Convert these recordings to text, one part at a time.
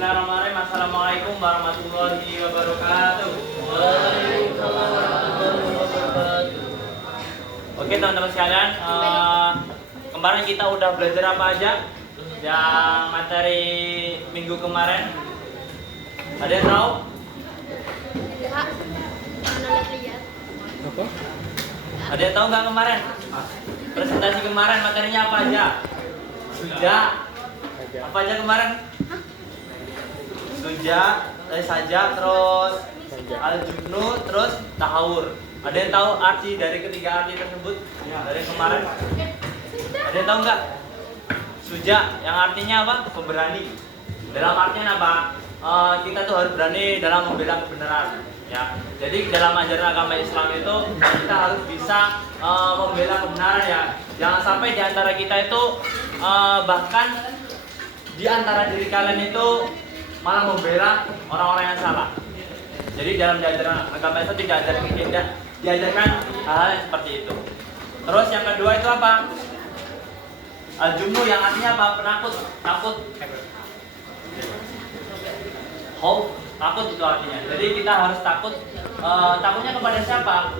Bismillahirrahmanirrahim. Assalamualaikum warahmatullahi wabarakatuh. Waalaikumsalam warahmatullahi wabarakatuh. Oke teman-teman sekalian, kemarin kita udah belajar apa aja? Yang materi minggu kemarin, ada yang tahu? Apa? Ada yang tahu nggak kemarin? Presentasi kemarin materinya apa aja? Sudah. Apa aja kemarin? Suja, saja, terus al-jubnu, terus tahawur. Ada yang tahu arti dari ketiga arti tersebut dari kemarin? Ada yang tahu nggak? Suja, yang artinya apa? Pemberani. Dalam artinya apa? Kita tuh harus berani dalam membela kebenaran. Ya, jadi dalam ajaran agama Islam itu kita harus bisa membela kebenaran ya. Jangan sampai di antara kita itu bahkan di antara diri kalian itu malah membela orang-orang yang salah. Jadi dalam ajaran agama itu tidak diajarkan hal-hal yang seperti itu. Terus yang kedua itu apa? Al-jumnu yang artinya apa? Penakut, takut. Takut itu artinya. Jadi kita harus takut. Takutnya kepada siapa?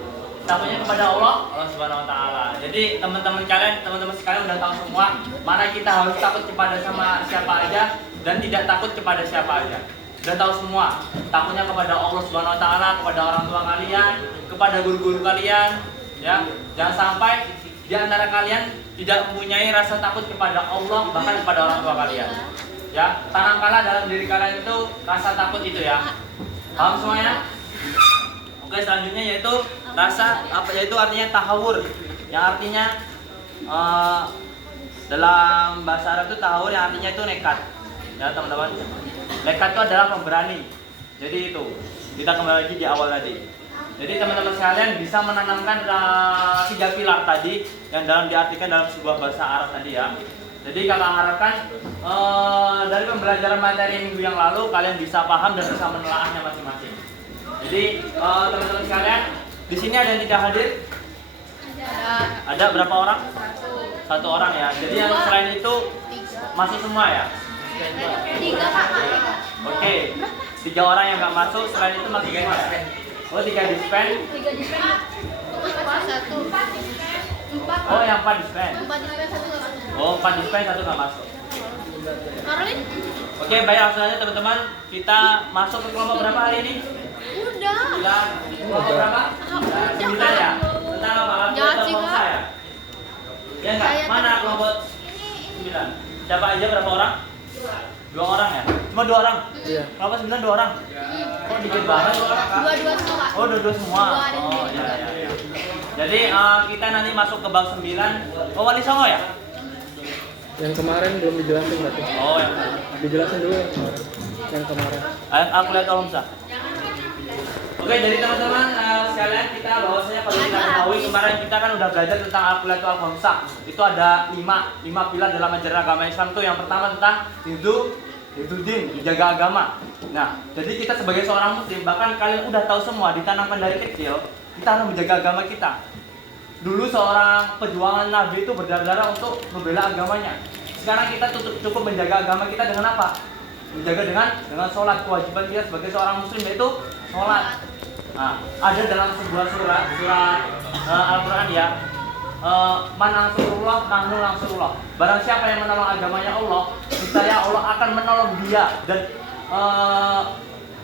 Takutnya kepada Allah Subhanahu Wa Taala. Jadi teman-teman sekalian udah tahu semua mana kita harus takut kepada sama siapa aja dan tidak takut kepada siapa aja. Udah tahu semua. Takutnya kepada Allah Subhanahu Wa Taala, kepada orang tua kalian, kepada guru-guru kalian. Ya, jangan sampai di antara kalian tidak mempunyai rasa takut kepada Allah bahkan kepada orang tua kalian. Ya, tanamkanlah dalam diri kalian itu rasa takut itu ya. Paham semuanya? Oke, selanjutnya yaitu yaitu artinya tahawur. Yang artinya dalam bahasa Arab itu tahawur yang artinya itu nekat. Ya, teman-teman. Nekat itu adalah pemberani. Jadi itu. Kita kembali lagi di awal tadi. Jadi teman-teman sekalian bisa menanamkan 3 pilar tadi yang diartikan dalam sebuah bahasa Arab tadi ya. Jadi kakak harapkan dari pembelajaran materi minggu yang lalu kalian bisa paham dan bisa menelaahnya masing-masing. Jadi teman-teman sekalian, di sini ada yang tidak hadir? Ada berapa orang? Satu orang ya. Jadi yang selain itu masuk semua ya? Oke, 3 orang yang nggak masuk, selain itu masih semua ya? Oh, 3 dispen? Oh, yang 4 dispen? Oh, 4 dispen, 1 nggak masuk. Oke, baik, langsung aja teman-teman. Kita masuk ke kelompok berapa hari ini? Udah. Kelompok berapa? 9 ya? Tentang apa? Bangsa ya? Ya enggak? Mana kelompok 9? Siapa aja, berapa orang? 2 orang ya? Cuma 2 orang? Iya. Kelompok 9 2 orang? Oh, dikit banget. Dua semua. Oh, 2 semua. Oh, ya. Jadi kita nanti masuk ke bab 9. Oh, Wali Songo ya? Yang kemarin belum dijelasin berarti. Oh, yang Dijelasin dulu yang kemarin. Yang kemarin. aku lihat Al-Hamzah. Oke, jadi teman-teman sekalian kita bahwasanya kalau kita ketahui kemarin kita kan udah belajar tentang Al-Qulatul Al-Khamsah. Itu ada 5 pilar dalam ajaran agama Islam tuh. Yang pertama tentang hifdzuddin, dijaga agama. Nah, jadi kita sebagai seorang muslim, bahkan kalian udah tahu semua, ditanamkan dari kecil, kita harus menjaga agama kita. Dulu seorang perjuangan Nabi itu berdarah-darah untuk membela agamanya. Sekarang kita cukup menjaga agama kita dengan apa? Menjaga dengan sholat. Kewajiban kita sebagai seorang muslim yaitu sholat. Nah, ada dalam sebuah surat Al-Quran ya, man ansurullah nahnu ansurullah. Barang siapa yang menolong agamanya Allah, niscaya Allah akan menolong dia dan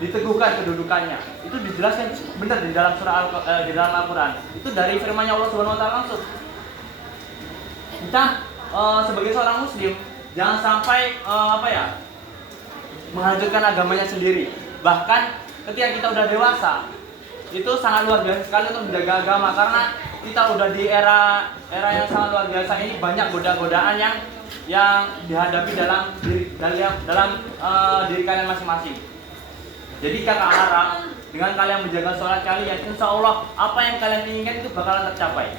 diteguhkan kedudukannya. Itu dijelaskan benar di dalam di dalam Al-Quran. Itu dari firman-Nya Allah Subhanahu Wa Taala langsung. Kita sebagai seorang muslim jangan sampai menghancurkan agamanya sendiri. Bahkan ketika kita udah dewasa, itu sangat luar biasa sekali untuk menjaga agama, karena kita udah di era yang sangat luar biasa ini. Banyak godaan yang dihadapi dalam diri kalian masing-masing. Jadi kakak harap dengan kalian menjaga sholat kalian, insya Allah apa yang kalian inginkan itu bakalan tercapai.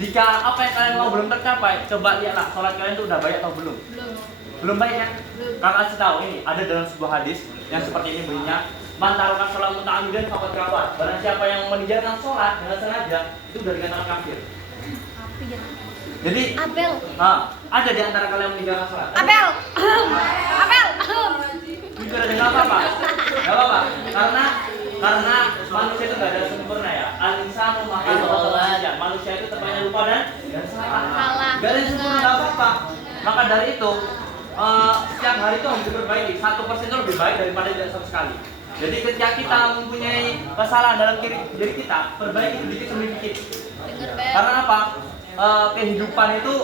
Jika apa yang kalian mau belum tercapai, coba lihatlah sholat kalian itu udah baik atau belum. Belum baik kan? Kakak kasih tahu ini ada dalam sebuah hadis yang seperti ini bunyinya, man taraka sholat muta'ammidan faqad kafar. Barang siapa yang meninggalkan sholat dengan sengaja itu udah dikatakan kafir. Jadi ada di antara kalian yang meninggalkan sholat. Abel. jujur aja nggak apa-apa. Nggak apa-apa. Karena manusia itu nggak ada sempurna ya. Al-insanu maka saja. Manusia itu terbanyak lupa dan salah. Nggak ada yang sempurna, nggak apa-apa. Maka dari itu setiap hari itu harus diperbaiki. 1% itu lebih baik daripada tidak sama sekali. Jadi ketika kita mempunyai kesalahan dalam diri kita, perbaiki sedikit demi sedikit. Karena apa? Kehidupan itu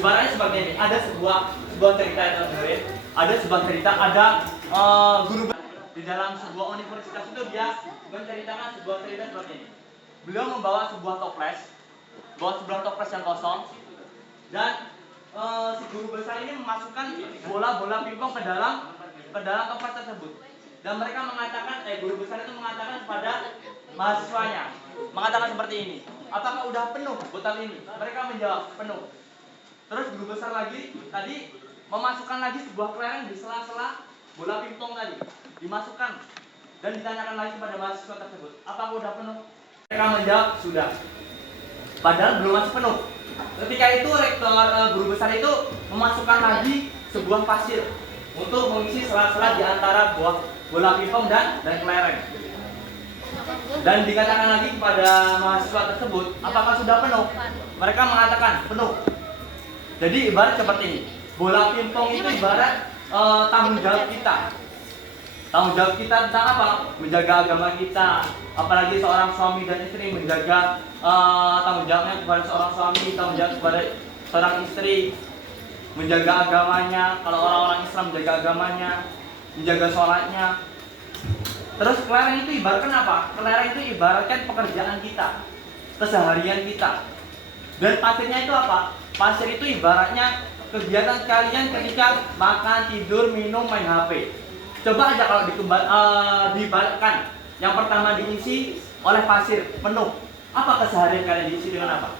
ibaratnya seperti ini. Ada sebuah cerita yang teman-teman. Ada sebuah cerita, ada guru di dalam sebuah universitas itu dia menceritakan sebuah cerita seperti ini. Beliau membawa sebuah toples yang kosong, dan si guru besar ini memasukkan bola-bola pingpong ke dalam toples tersebut. Dan mereka mengatakan, guru besar itu mengatakan kepada mahasiswanya, mengatakan seperti ini, apakah udah penuh botol ini? Mereka menjawab penuh. Terus guru besar lagi tadi memasukkan lagi sebuah kelereng di sela-sela bola pingpong tadi, dimasukkan dan ditanyakan lagi kepada mahasiswa tersebut, apakah udah penuh? Mereka menjawab sudah. Padahal belum masih penuh. Ketika itu rektor guru besar itu memasukkan lagi sebuah pasir untuk mengisi sela-sela di antara bola pingpong dan kelereng. Dan dikatakan lagi kepada mahasiswa tersebut, apakah sudah penuh? Mereka mengatakan penuh. Jadi ibarat seperti ini. Bola pingpong itu ibarat tanggung jawab kita. Tanggung jawab kita tentang apa? Menjaga agama kita. Apalagi seorang suami dan istri menjaga tanggung jawabnya kepada seorang suami, tanggung jawab kepada seorang istri, menjaga agamanya. Kalau orang-orang Islam menjaga agamanya, menjaga sholatnya. Terus kelereng itu ibaratkan apa? Kelereng itu ibaratkan pekerjaan kita, keseharian kita. Dan pasirnya itu apa? Pasir itu ibaratnya kegiatan kalian ketika makan, tidur, minum, main HP. Coba aja kalau dibalikkan. Yang pertama diisi oleh pasir penuh. Apa keseharian kalian diisi dengan apa?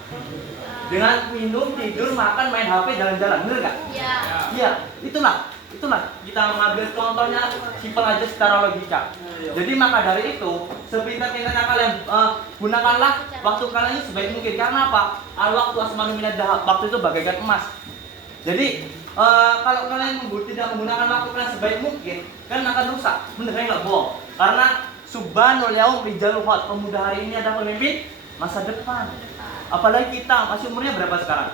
Dengan minum, tidur, makan, main HP, jalan-jalan. Bener nggak? Iya. Iya. Itulah kita mengambil contohnya simpel aja secara logika. Jadi maka dari itu sepintar-pintarnya kalian gunakanlah waktu kalian sebaik mungkin. Karena apa? Al-waqtu asmanu minad dahab. Waktu itu bagaikan emas. Jadi kalau kalian tidak menggunakan waktu kalian sebaik mungkin, kan akan rusak. Bener nggak bohong? Karena subhanul yaum rijalul hot, pemuda hari ini ada pemimpin masa depan. Apalagi kita masih umurnya berapa sekarang?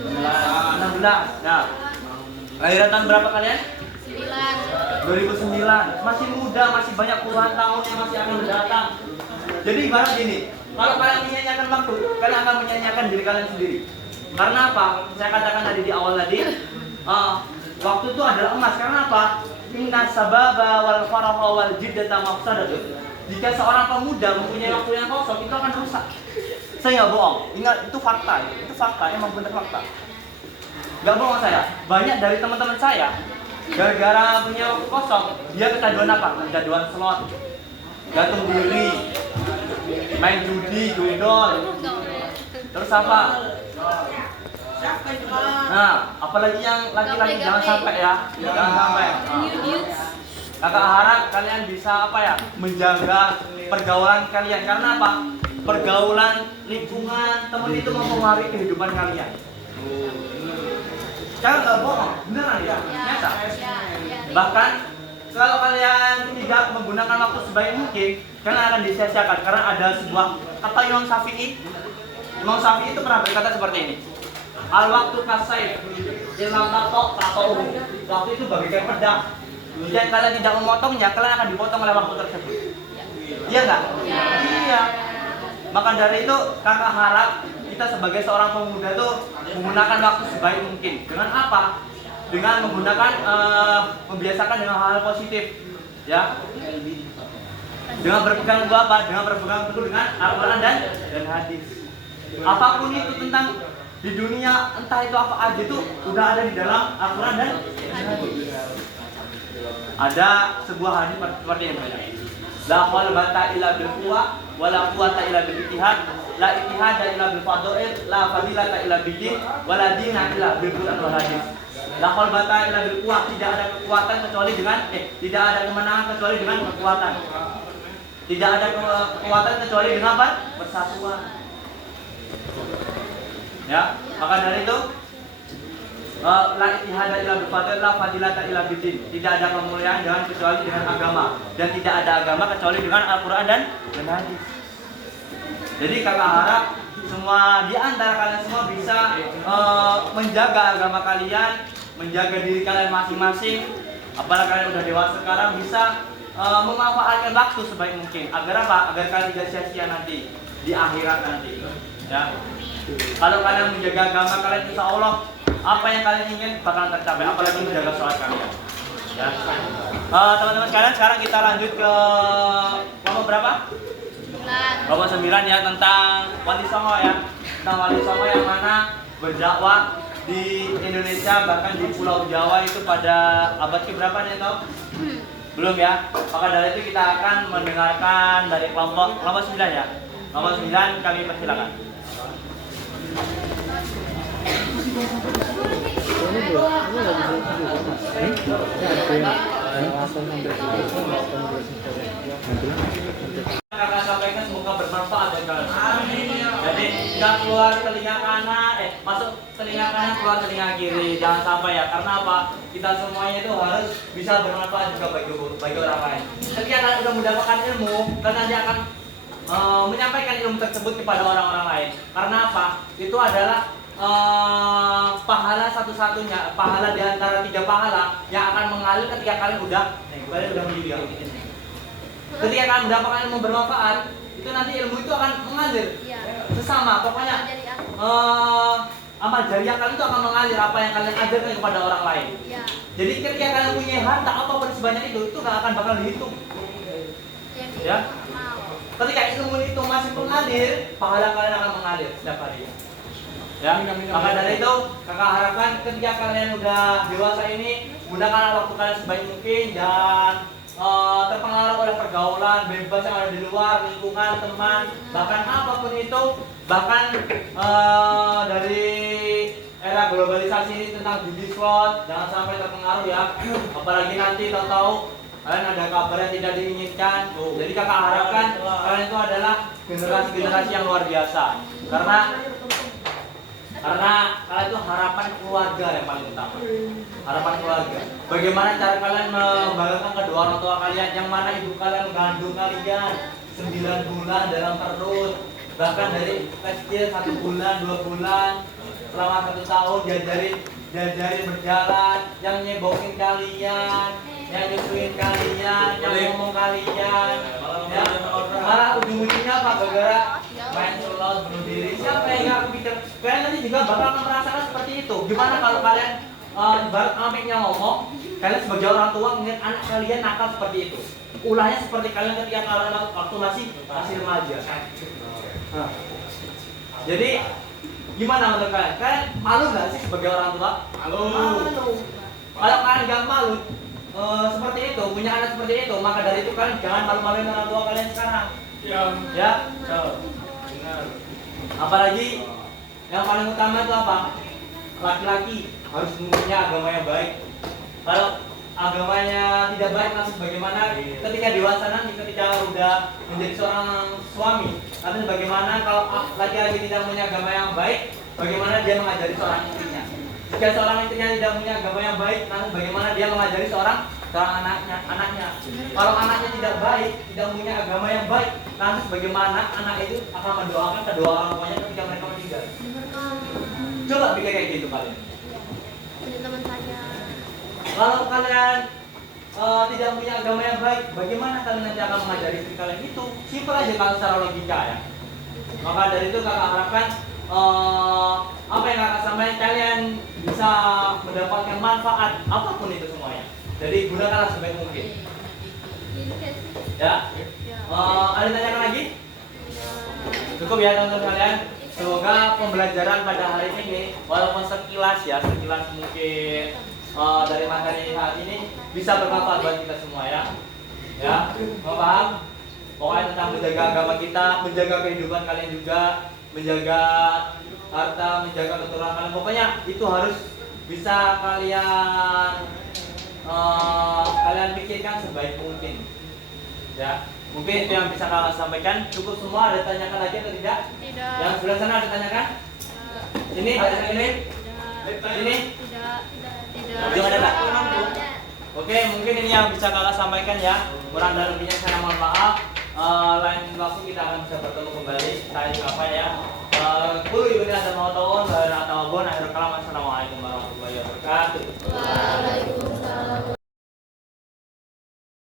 16. Nah, lahiran tahun berapa kalian? 2009. Masih muda, masih banyak puluhan tahun yang masih akan datang. Jadi ibarat gini, kalau kalian menyanyiakan waktu, kalian akan menyanyiakan diri kalian sendiri. Karena apa? Saya katakan tadi di awal tadi, waktu itu adalah emas. Karena apa? Inna sababa wal faraha wal jiddata mafsadatun. Jika seorang pemuda mempunyai waktu yang kosong, itu akan rusak. Saya nggak bohong. Ingat, itu fakta, emang benar fakta. Nggak bohong saya. Banyak dari teman-teman saya, gara-gara punya waktu kosong, dia kecanduan apa? Kecanduan slot, gantung diri, main judi, dodol. Terus apa? Nah, apalagi yang laki-laki jangan sampai ya, jangan sampai. Kakak harap kalian bisa apa ya, menjaga pergaulan kalian. Karena apa? Pergaulan, lingkungan, teman itu mempengaruhi kehidupan kalian. Jangan nggak bohong, beneran ya, nyata. Bahkan kalau kalian tidak menggunakan waktu sebaik mungkin, kalian akan disia-siakan. Karena ada sebuah kata Imam Syafi'i. Imam Syafi'i itu pernah berkata seperti ini. Al waktu kasai, ilham tato. Waktu itu bagaikan pedang. Jika kalian tidak memotongnya, kalian akan dipotong oleh waktu tersebut. Iya nggak? Iya. Maka dari itu kakak harap kita sebagai seorang pemuda itu menggunakan waktu sebaik mungkin. Dengan apa? Dengan menggunakan membiasakan dengan hal-hal positif, ya. Dengan berpegang teguh apa? Dengan berpegang teguh dengan Al-Quran dan hadis. Apapun itu tentang di dunia, entah itu apa aja, itu udah ada di dalam Al-Quran dan hadis. Ada sebuah hadis seperti ini. La qalbata illa bil quwwa wa la quwwata illa bil ittihad, la ittihada illa bil fadha'il, la fadilata illa bil din, wa la dina illa bil Qur'an wal hadis. La qalbata illa bil quwwa, tidak ada kekuatan kecuali dengan tidak ada kemenangan kecuali dengan kekuatan. Tidak ada kekuatan kecuali dengan apa? Persatuan. Ya, maka dari itu La ittihada illa bil fadl, la fadilata illa bidin. Tidak ada kemuliaan dengan kecuali dengan agama, dan tidak ada agama kecuali dengan Al-Qur'an dan hadis. Jadi kakak harap semua di antara kalian semua bisa menjaga agama kalian, menjaga diri kalian masing-masing. Apalagi kalian udah dewasa sekarang, bisa memanfaatkan waktu sebaik mungkin. Agar apa? Agar kalian tidak sia-sia nanti di akhirat nanti. Ya. Kalau kalian menjaga agama kalian, insya Allah apa yang kalian ingin bakalan tercapai. Apalagi menjaga sholat kalian. Ya. Teman-teman sekalian, sekarang kita lanjut ke kelompok berapa? 9. Kelompok 9 ya, tentang Wali Songo ya. Tentang Wali Songo yang mana berdakwah di Indonesia, bahkan di Pulau Jawa itu pada abad ke berapa nih tau? Belum ya. Maka dari itu kita akan mendengarkan dari kelompok 9 ya. Kelompok 9 kami persilakan. Ini belum, ini lagi belum juga. Ini ada yang langsung sampai Kakak sampaikan semoga bermanfaat ya kalian. Jadi nggak keluar telinga kanan, masuk telinga kanan keluar telinga kiri, jangan sampai ya. Karena apa? Kita semuanya itu harus bisa bermanfaat juga bagi orang lain. Ketika kalian sudah mendapatkan ilmu, kalian nanti akan menyampaikan ilmu tersebut kepada orang-orang lain. Karena apa? Itu adalah pahala satu-satunya, pahala di antara 3 pahala yang akan mengalir ketika kalian udah mendidik. Ketika kalian mendapatkan ilmu bermanfaat, itu nanti ilmu itu akan mengalir sesama. Pokoknya amal jariah kalian itu akan mengalir apa yang kalian ajarkan kepada orang lain. Jadi ketika kalian punya harta apapun sebanyak itu nggak akan bakal dihitung. Ya. Ketika ilmu itu masih mengalir, pahala kalian akan mengalir setiap hari. Ya, maka dari itu kakak harapkan ketika kalian udah dewasa ini, gunakanlah waktu kalian sebaik mungkin dan terpengaruh oleh pergaulan bebas yang ada di luar, lingkungan, teman, bahkan apapun itu, bahkan dari era globalisasi ini tentang judi slot, jangan sampai terpengaruh ya. Apalagi nanti tahu-tahu kalian ada kabar yang tidak diinginkan. Jadi kakak harapkan kalian itu adalah generasi-generasi yang luar biasa. Karena kalian itu harapan keluarga yang paling utama. Harapan keluarga. Bagaimana cara kalian membanggakan kedua orang tua kalian, yang mana ibu kalian mengandung kalian 9 bulan dalam perut, bahkan dari kecil 1 bulan, 2 bulan, selama 1 tahun diajarin berjalan, yang nyebokin kalian, yang nyusuin kalian, yang ngomong kalian, ya. Malah ujung-ujungnya apa? Gara-gara main sulot, bunuh diri. Siapa yang nggak pikir? Kalian nanti juga bakal merasakan seperti itu. Gimana kalau kalian ibarat amiknya ngomong, kalian sebagai orang tua melihat anak kalian nakal seperti itu. Ulahnya seperti kalian ketika kalian waktu masih remaja. Nah. Jadi gimana menurut kalian? Kalian malu nggak sih sebagai orang tua? Malu. Kalau kalian nggak malu seperti itu, punya anak seperti itu, maka dari itu kalian jangan malu-maluin orang tua kalian sekarang. Ya. Apalagi yang paling utama itu apa? Laki-laki harus punya agama yang baik. Kalau agamanya tidak baik, langsung bagaimana ketika dewasa nanti, ketika udah menjadi seorang suami, nanti bagaimana kalau laki-laki tidak punya agama yang baik, bagaimana dia mengajari seorang istrinya? Jika seorang istrinya tidak punya agama yang baik, nanti bagaimana dia mengajari seorang anaknya? Kalau anaknya tidak baik, tidak punya agama yang baik, nanti bagaimana anak itu akan mendoakan kedua orang tuanya ketika mereka meninggal? Coba pikir kayak gitu kalian. Teman saya. Kalau kalian tidak punya agama yang baik, bagaimana kalian nanti akan mengajari istri kalian? Itu simpel aja kalau secara logika ya. Maka dari itu kakak harapkan apa yang kakak sampaikan, kalian bisa mendapatkan manfaat apapun itu semuanya. Jadi gunakanlah sebaik mungkin. Ya. Ada tanyakan lagi? Cukup ya teman-teman kalian. Semoga pembelajaran pada hari ini, walaupun sekilas mungkin dari materi hari ini bisa bermanfaat buat kita semua ya. Ya, mau paham? Pokoknya tentang menjaga agama kita, menjaga kehidupan kalian juga, menjaga harta, menjaga keturunan kalian. Pokoknya itu harus bisa kalian pikirkan sebaik mungkin. Ya, mungkin itu yang bisa kalian sampaikan. Cukup semua. Ada tanyakan lagi atau tidak? Tidak. Yang sebelah sana ada tanyakan? Ini, ada ini? Ini? Tidak. Ujung ada nggak? Oke, mungkin ini yang bisa kakak sampaikan ya. Kurang dan lebihnya saya mohon maaf. Lain waktu kita akan bisa bertemu kembali. Saya siapa ya? Kulu ibn ada mau tahun, atau bon, akhir kalam. Assalamualaikum warahmatullahi wabarakatuh.